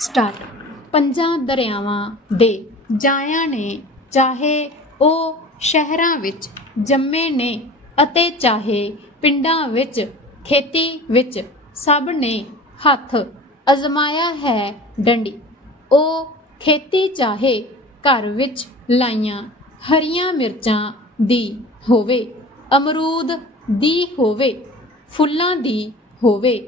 Start. ਪੰਜਾਂ ਦਰਿਆਵਾਂ ਦੇ ਜਾਇਆਂ ਨੇ ਚਾਹੇ ਉਹ ਸ਼ਹਿਰਾਂ ਵਿੱਚ ਜੰਮੇ ਨੇ ਅਤੇ ਚਾਹੇ ਪਿੰਡਾਂ ਵਿੱਚ, ਖੇਤੀ ਵਿੱਚ ਸਭ ਨੇ ਹੱਥ ਅਜ਼ਮਾਇਆ ਹੈ ਡੰਡੀ। ਉਹ ਖੇਤੀ ਚਾਹੇ ਘਰ ਵਿੱਚ ਲਾਈਆਂ ਹਰੀਆਂ ਮਿਰਚਾਂ ਦੀ ਹੋਵੇ, ਅਮਰੂਦ ਦੀ ਹੋਵੇ, ਫੁੱਲਾਂ ਦੀ ਹੋਵੇ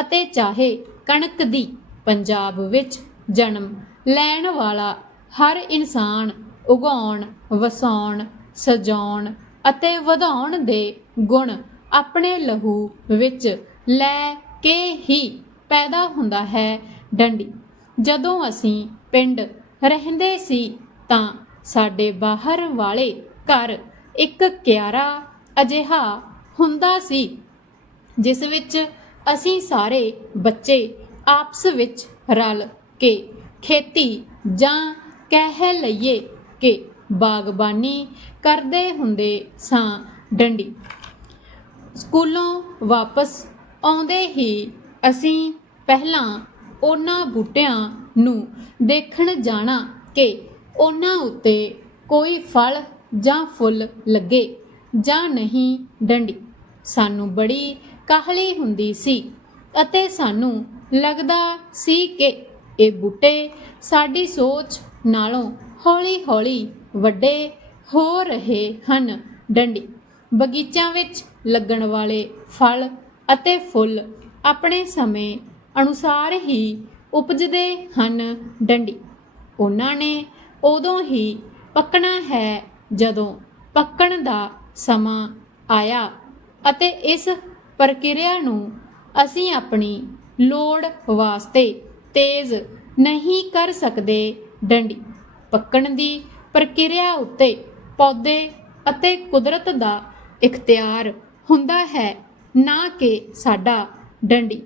ਅਤੇ ਚਾਹੇ ਕਣਕ ਦੀ ਪੰਜਾਬ ਵਿੱਚ ਜਨਮ ਲੈਣ ਵਾਲਾ ਹਰ ਇਨਸਾਨ ਉਗਾਉਣ, ਵਸਾਉਣ, ਸਜਾਉਣ ਅਤੇ ਵਧਾਉਣ ਦੇ ਗੁਣ ਆਪਣੇ ਲਹੂ ਵਿੱਚ ਲੈ ਕੇ ਹੀ ਪੈਦਾ ਹੁੰਦਾ ਹੈ। ਡੰਡੀ, ਜਦੋਂ ਅਸੀਂ ਪਿੰਡ ਰਹਿੰਦੇ ਸੀ ਤਾਂ ਸਾਡੇ ਬਾਹਰ ਵਾਲੇ ਘਰ ਇੱਕ ਕਿਆਰਾ ਅਜਿਹਾ ਹੁੰਦਾ ਸੀ, ਜਿਸ ਵਿੱਚ ਅਸੀਂ ਸਾਰੇ ਬੱਚੇ ਆਪਸ ਵਿੱਚ ਰਲ ਕੇ ਖੇਤੀ ਜਾਂ ਕਹਿ ਲਈਏ ਕਿ ਬਾਗਬਾਨੀ ਕਰਦੇ ਹੁੰਦੇ ਸਾਂ ਡੰਡੀ। ਸਕੂਲੋਂ ਵਾਪਸ ਆਉਂਦੇ ਹੀ ਅਸੀਂ ਪਹਿਲਾਂ ਉਹਨਾਂ ਬੂਟਿਆਂ ਨੂੰ ਦੇਖਣ ਜਾਣਾ ਕਿ ਉਹਨਾਂ ਉੱਤੇ ਕੋਈ ਫਲ ਜਾਂ ਫੁੱਲ ਲੱਗੇ ਜਾਂ ਨਹੀਂ ਡੰਡੀ। ਸਾਨੂੰ ਬੜੀ ਕਾਹਲੀ ਹੁੰਦੀ ਸੀ ਅਤੇ ਸਾਨੂੰ ਲੱਗਦਾ ਸੀ ਕਿ ਇਹ ਬੂਟੇ ਸਾਡੀ ਸੋਚ ਨਾਲੋਂ ਹੌਲੀ-ਹੌਲੀ ਵੱਡੇ ਹੋ ਰਹੇ ਹਨ। ਡੰਡੀ, ਬਗੀਚਿਆਂ ਵਿੱਚ ਲੱਗਣ ਵਾਲੇ ਫਲ ਅਤੇ ਫੁੱਲ ਆਪਣੇ ਸਮੇਂ ਅਨੁਸਾਰ ਹੀ ਉਪਜਦੇ ਹਨ। ਡੰਡੀ, ਉਹਨਾਂ ਨੇ ਉਦੋਂ ਹੀ ਪੱਕਣਾ ਹੈ ਜਦੋਂ ਪੱਕਣ ਦਾ ਸਮਾਂ ਆਇਆ ਅਤੇ ਇਸ ਪ੍ਰਕਿਰਿਆ ਨੂੰ ਅਸੀਂ ਆਪਣੀ ਲੋੜ ਵਾਸਤੇ ਤੇਜ਼ ਨਹੀਂ ਕਰ ਸਕਦੇ ਡੰਡੀ। ਪੱਕਣ ਦੀ ਪ੍ਰਕਿਰਿਆ ਉੱਤੇ ਪੌਦੇ ਅਤੇ ਕੁਦਰਤ ਦਾ ਇਖਤਿਆਰ ਹੁੰਦਾ ਹੈ, ਨਾ ਕਿ ਸਾਡਾ ਡੰਡੀ।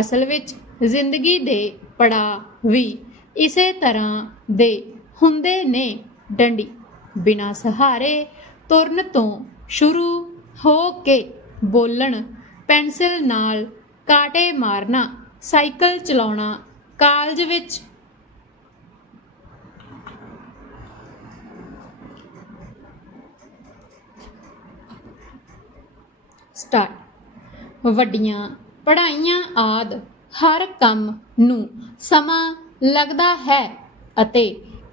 ਅਸਲ ਵਿੱਚ ਜ਼ਿੰਦਗੀ ਦੇ ਪੜਾਅ ਵੀ ਇਸੇ ਤਰ੍ਹਾਂ ਦੇ ਹੁੰਦੇ ਨੇ ਡੰਡੀ। ਬਿਨਾਂ ਸਹਾਰੇ ਤੁਰਨ ਤੋਂ ਸ਼ੁਰੂ ਹੋ ਕੇ ਬੋਲਣ, ਪੈਨਸਿਲ ਨਾਲ ਕਾਟੇ ਮਾਰਨਾ, ਸਾਈਕਲ ਚਲਾਉਣਾ, ਕਾਲਜ ਵਿੱਚ ਸਟਾਰਟ ਵੱਡੀਆਂ ਪੜ੍ਹਾਈਆਂ ਆਦ, ਹਰ ਕੰਮ ਨੂੰ ਸਮਾਂ ਲੱਗਦਾ ਹੈ ਅਤੇ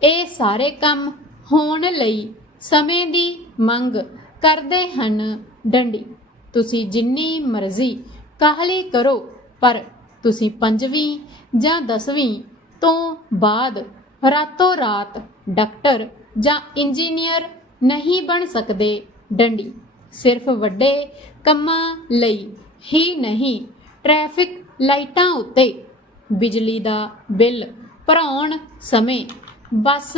ਇਹ ਸਾਰੇ ਕੰਮ ਹੋਣ ਲਈ ਸਮੇਂ ਦੀ ਮੰਗ ਕਰਦੇ ਹਨ। ਡੰਡੀ, ਤੁਸੀਂ ਜਿੰਨੀ ਮਰਜ਼ੀ ਕਾਹਲੀ ਕਰੋ, ਪਰ ਤੁਸੀਂ ਪੰਜਵੀਂ ਜਾਂ ਦਸਵੀਂ ਤੋਂ ਬਾਅਦ ਰਾਤੋਂ ਰਾਤ ਡਾਕਟਰ ਜਾਂ ਇੰਜੀਨੀਅਰ ਨਹੀਂ ਬਣ ਸਕਦੇ। ਡੰਡੀ, ਸਿਰਫ ਵੱਡੇ ਕੰਮਾਂ ਲਈ ਹੀ ਨਹੀਂ, ਟ੍ਰੈਫਿਕ ਲਾਈਟਾਂ ਉੱਤੇ ਬਿਜਲੀ ਦਾ ਬਿੱਲ ਭਰਾਉਣ ਸਮੇਂ ਬੱਸ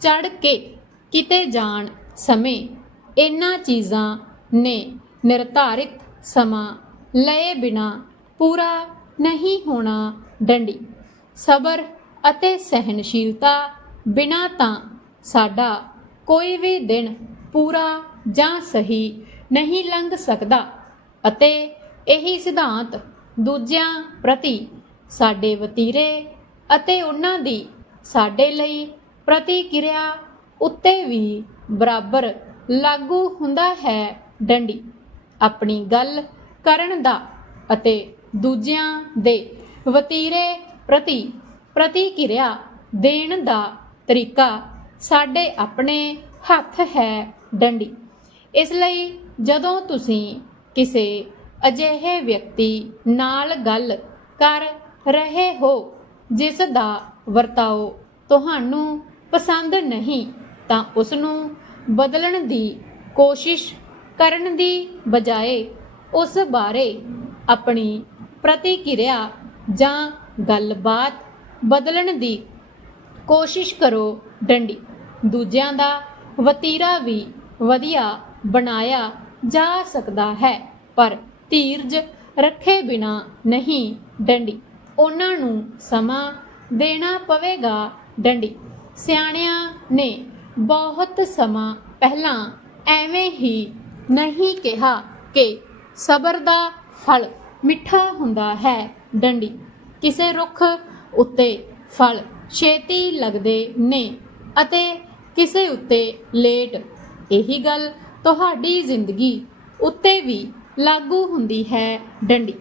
ਚੜ ਕੇ ਕਿਤੇ ਜਾਣ ਸਮੇਂ ਇਹਨਾਂ ਚੀਜ਼ਾਂ ਨੇ ਨਿਰਧਾਰਿਤ ਸਮਾਂ ਲਏ ਬਿਨਾ ਪੂਰਾ ਨਹੀਂ ਹੋਣਾ ਡੰਡੀ। ਸਬਰ ਅਤੇ ਸਹਿਨਸ਼ੀਲਤਾ ਬਿਨਾ ਤਾਂ ਸਾਡਾ ਕੋਈ ਵੀ ਦਿਨ ਪੂਰਾ ਜਾਂ ਸਹੀ ਨਹੀਂ ਲੰਘ ਸਕਦਾ ਅਤੇ ਇਹੀ ਸਿਧਾਂਤ ਦੂਜਿਆਂ ਪ੍ਰਤੀ ਸਾਡੇ ਵਤੀਰੇ ਅਤੇ ਉਹਨਾਂ ਦੀ ਸਾਡੇ ਲਈ ਪ੍ਰਤੀਕਿਰਿਆ ਉੱਤੇ ਵੀ ਬਰਾਬਰ ਲਾਗੂ ਹੁੰਦਾ ਹੈ ਡੰਡੀ। ਆਪਣੀ ਗੱਲ ਕਰਨ ਦਾ ਅਤੇ ਦੂਜਿਆਂ ਦੇ ਵਤੀਰੇ ਪ੍ਰਤੀ ਪ੍ਰਤੀਕਿਰਿਆ ਦੇਣ ਦਾ ਤਰੀਕਾ ਸਾਡੇ ਆਪਣੇ ਹੱਥ ਹੈ ਡੰਡੀ। ਇਸ ਲਈ ਜਦੋਂ ਤੁਸੀਂ ਕਿਸੇ ਅਜਿਹੇ ਵਿਅਕਤੀ ਨਾਲ ਗੱਲ ਕਰ ਰਹੇ ਹੋ, ਜਿਸ ਦਾ ਵਰਤਾਓ ਤੁਹਾਨੂੰ ਪਸੰਦ ਨਹੀਂ, ਤਾਂ ਉਸ ਨੂੰ ਬਦਲਣ ਦੀ ਕੋਸ਼ਿਸ਼ ਕਰਨ ਦੀ ਬਜਾਏ ਉਸ ਬਾਰੇ ਆਪਣੀ ਪ੍ਰਤੀਕਿਰਿਆ ਜਾਂ ਗੱਲਬਾਤ ਬਦਲਣ ਦੀ ਕੋਸ਼ਿਸ਼ ਕਰੋ ਡੰਡੀ। ਦੂਜਿਆਂ ਦਾ ਵਤੀਰਾ ਵੀ ਵਧੀਆ ਬਣਾਇਆ ਜਾ ਸਕਦਾ ਹੈ, ਪਰ ਧੀਰਜ ਰੱਖੇ ਬਿਨਾ ਨਹੀਂ ਡੰਡੀ। ਉਹਨਾਂ ਨੂੰ ਸਮਾਂ ਦੇਣਾ ਪਵੇਗਾ ਡੰਡੀ। ਸਿਆਣਿਆਂ ਨੇ ਬਹੁਤ ਸਮਾਂ ਪਹਿਲਾਂ ਐਵੇਂ ਹੀ ਨਹੀਂ ਕਿਹਾ ਕਿ ਸਬਰ ਦਾ ਫਲ ਮਿੱਠਾ ਹੁੰਦਾ ਹੈ। ਡੰਡੀ, ਕਿਸੇ ਰੁੱਖ ਉੱਤੇ ਫਲ ਛੇਤੀ ਲੱਗਦੇ ਨੇ ਅਤੇ ਕਿਸੇ ਉੱਤੇ ਲੇਟ। ਇਹੀ ਗੱਲ ਤੁਹਾਡੀ ਜ਼ਿੰਦਗੀ ਉੱਤੇ ਵੀ ਲਾਗੂ ਹੁੰਦੀ ਹੈ, ਡੰਡੀ।